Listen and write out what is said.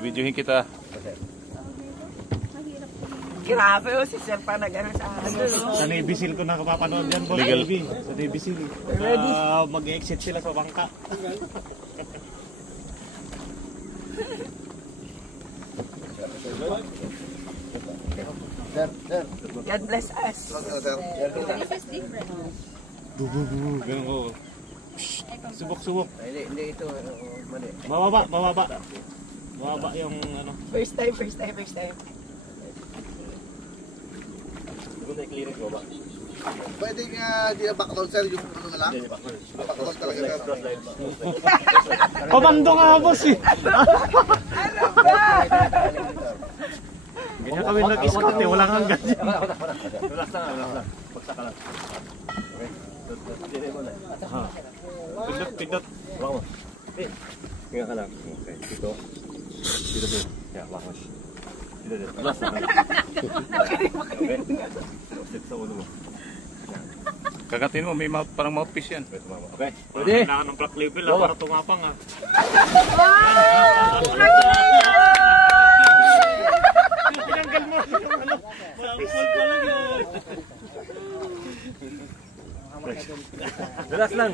Bibidyohin kita. Grabe o, si Sir pa na gano'n sa ano. Sa Navy Seal ko nakapapanood yan, boss. Legal. Sa Navy Seal. Mag-exit sila sa bangka. God bless us. This is different. Ganun ko. Subok-subok. Hindi ito, mali. Mababa yung ano. First time. Pwede nga di na backdoor sir, yung ano na lang? Backdoor talaga sir. Komando nga boss eh. Ganyan kami nag-scout eh, walang hanggan dyan. Relax lang. Pagsak ka lang. Pindot. Wala mo. Hinga ka lang. Okay, dito. Dito. Yeah, wala mo. Dito. Relax lang. Okay. Sit sa ulo mo. Kagatin mo, may parang mouthpiece yan. Okay. Pwede. Kailangan ng black label ah, para tumapang ah. Tinanggal mo yung ano. Sample pa lang yun. Relax lang.